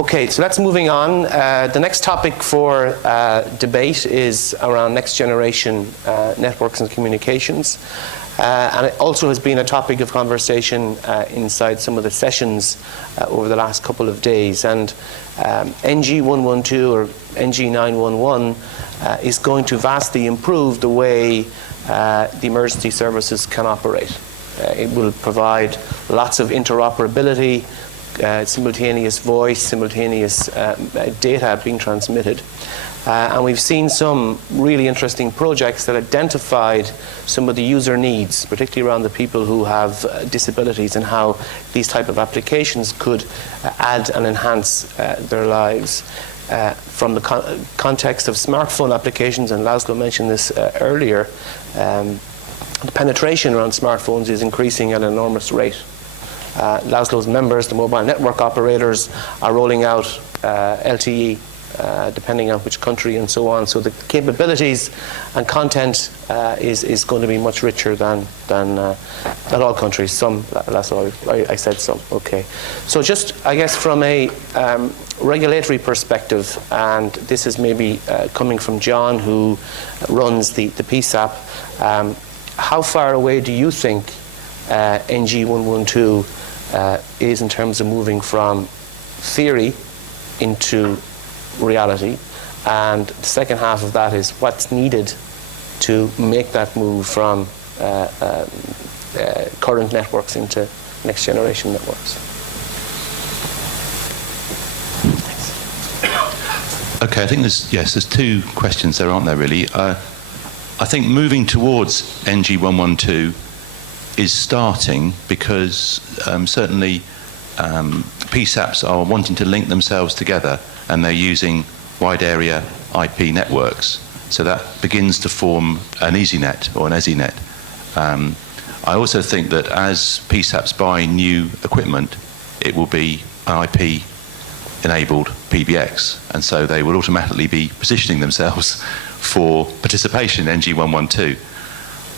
Okay, so that's moving on. The next topic for debate is around next generation networks and communications. And it also has been a topic of conversation inside some of the sessions over the last couple of days. And NG112 or NG911 is going to vastly improve the way the emergency services can operate. It will provide lots of interoperability, simultaneous voice, simultaneous data being transmitted. And we've seen some really interesting projects that identified some of the user needs, particularly around the people who have disabilities, and how these type of applications could add and enhance their lives. From the context of smartphone applications, and Laszlo mentioned this earlier, the penetration around smartphones is increasing at an enormous rate. Laszlo's members, the mobile network operators, are rolling out LTE, depending on which country and so on. So the capabilities and content is going to be much richer than not all countries. Some, Laszlo, I said some. Okay. So just, I guess, from a regulatory perspective, and this is maybe coming from John, who runs the PSAP, how far away do you think NG112 is in terms of moving from theory into reality? And the second half of that is what's needed to make that move from current networks into next generation networks? Okay, I think there's two questions there, aren't there, really? I think moving towards NG112 is starting because certainly PSAPs are wanting to link themselves together, and they're using wide area IP networks. So that begins to form an EasyNet or an EasyNet. I also think that as PSAPs buy new equipment, it will be an IP enabled PBX, and so they will automatically be positioning themselves for participation in NG112.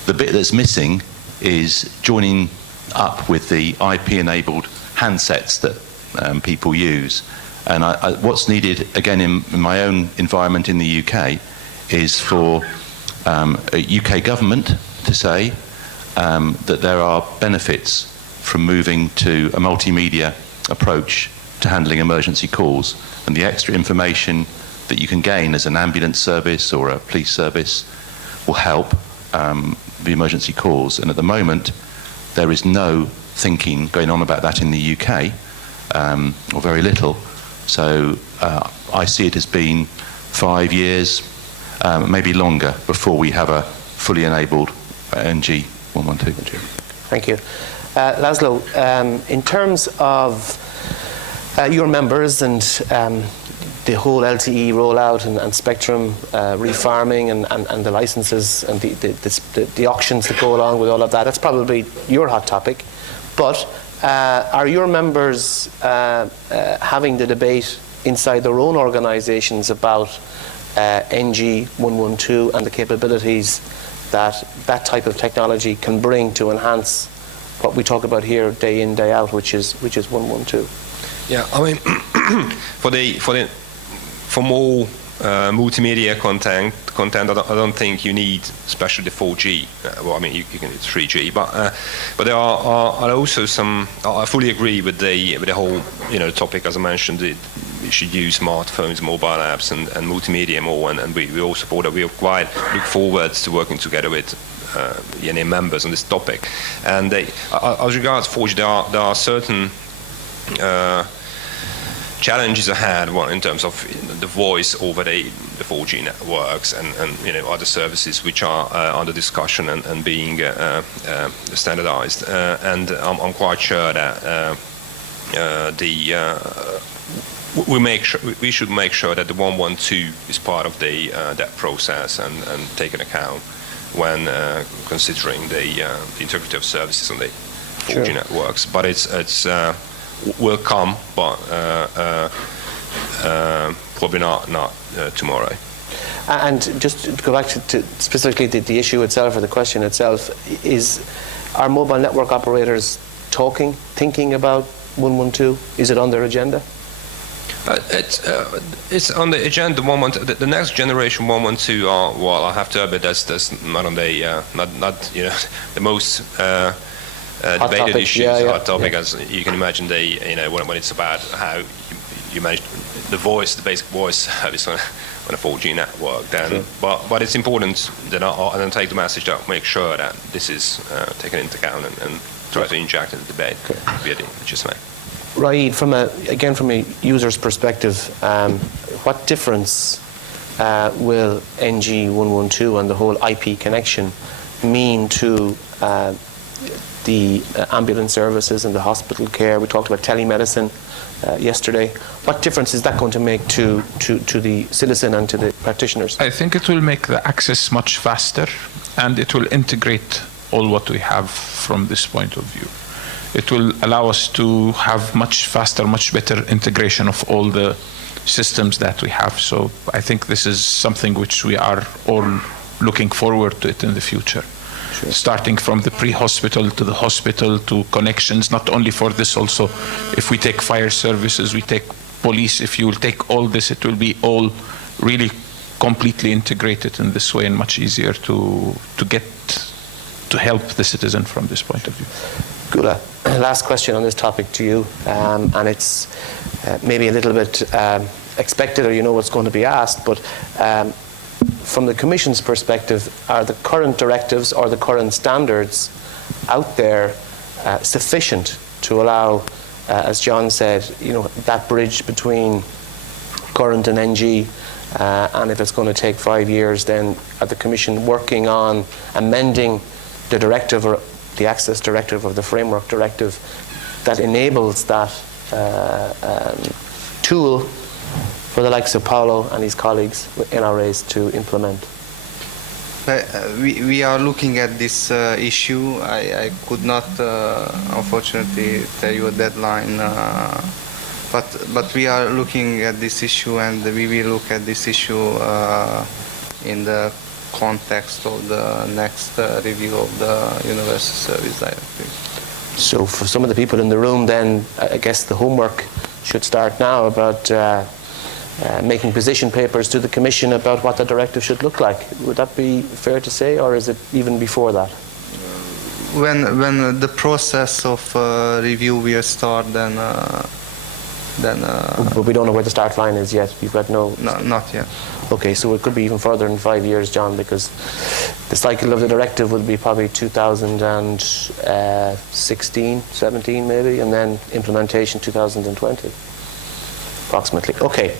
The bit that's missing is joining up with the IP enabled handsets that people use. And what's needed, again, in my own environment in the UK, is for a UK government to say that there are benefits from moving to a multimedia approach to handling emergency calls, and the extra information that you can gain as an ambulance service or a police service will help the emergency calls. And at the moment, there is no thinking going on about that in the UK, or very little. So I see it as being 5 years, maybe longer, before we have a fully enabled NG112. Thank you. Laszlo, in terms of your members and the whole LTE rollout and spectrum refarming and the licenses and the auctions that go along with all of that, that's probably your hot topic. But are your members having the debate inside their own organisations about NG112 and the capabilities that that type of technology can bring to enhance what we talk about here day in, day out, which is 112? Yeah, I mean, for more multimedia content, I don't think you need, especially the 4G. Well, I mean, you can use 3G, but there are also some. I fully agree with the whole topic, as I mentioned. We should use smartphones, mobile apps, and multimedia more, and we all support that. We quite look forward to working together with ENA members on this topic. And as regards 4G, there are certain challenges ahead, in terms of the voice over the 4G networks and other services which are under discussion and being standardized. And I'm quite sure that we should make sure that the 112 is part of that process and take into account when considering the integrity of services on the 4G networks. But it's will come, but probably not tomorrow. And just to go back to specifically the issue itself, or the question itself, are mobile network operators thinking about 112? Is it on their agenda? It's on the agenda. The next generation 112 are, well, I have to admit that's not on the not the most debated topic. issues, hot topic, yeah. as you can imagine. When it's about how you manage the basic voice service on a 4G network, then Sure. but it's important that I then take the message to make sure that this is taken into account and try to inject in the debate via the GSMA. Raid, from a user's perspective, what difference will NG112 and the whole IP connection mean to the ambulance services and the hospital care? We talked about telemedicine yesterday. What difference is that going to make to the citizen and to the practitioners? I think it will make the access much faster, and it will integrate all what we have from this point of view. It will allow us to have much faster, much better integration of all the systems that we have. So I think this is something which we are all looking forward to it in the future. Sure. Starting from the pre-hospital to the hospital to connections, not only for this also, if we take fire services, we take police, if you will take all this, it will be all really completely integrated in this way and much easier to help the citizen from this point of view. Gula, last question on this topic to you, and it's maybe a little bit expected, or you know what's going to be asked, but from the Commission's perspective, are the current directives or the current standards out there sufficient to allow, as John said, that bridge between current and NG, and if it's going to take 5 years, then are the Commission working on amending the directive or the access directive or the framework directive that enables that tool for the likes of Paolo and his colleagues with NRAs to implement? We are looking at this issue. I could not, unfortunately, tell you a deadline, but we are looking at this issue, and we will look at this issue in the context of the next review of the Universal Service Directive. So for some of the people in the room, then I guess the homework should start now about making position papers to the Commission about what the directive should look like. Would that be fair to say, or is it even before that? When the process of review will start, then. But we don't know where the start line is yet. You've got no. Not yet. Okay, so it could be even further than 5 years, John, because the cycle of the directive would be probably 2016, 17 maybe, and then implementation 2020, approximately. Okay.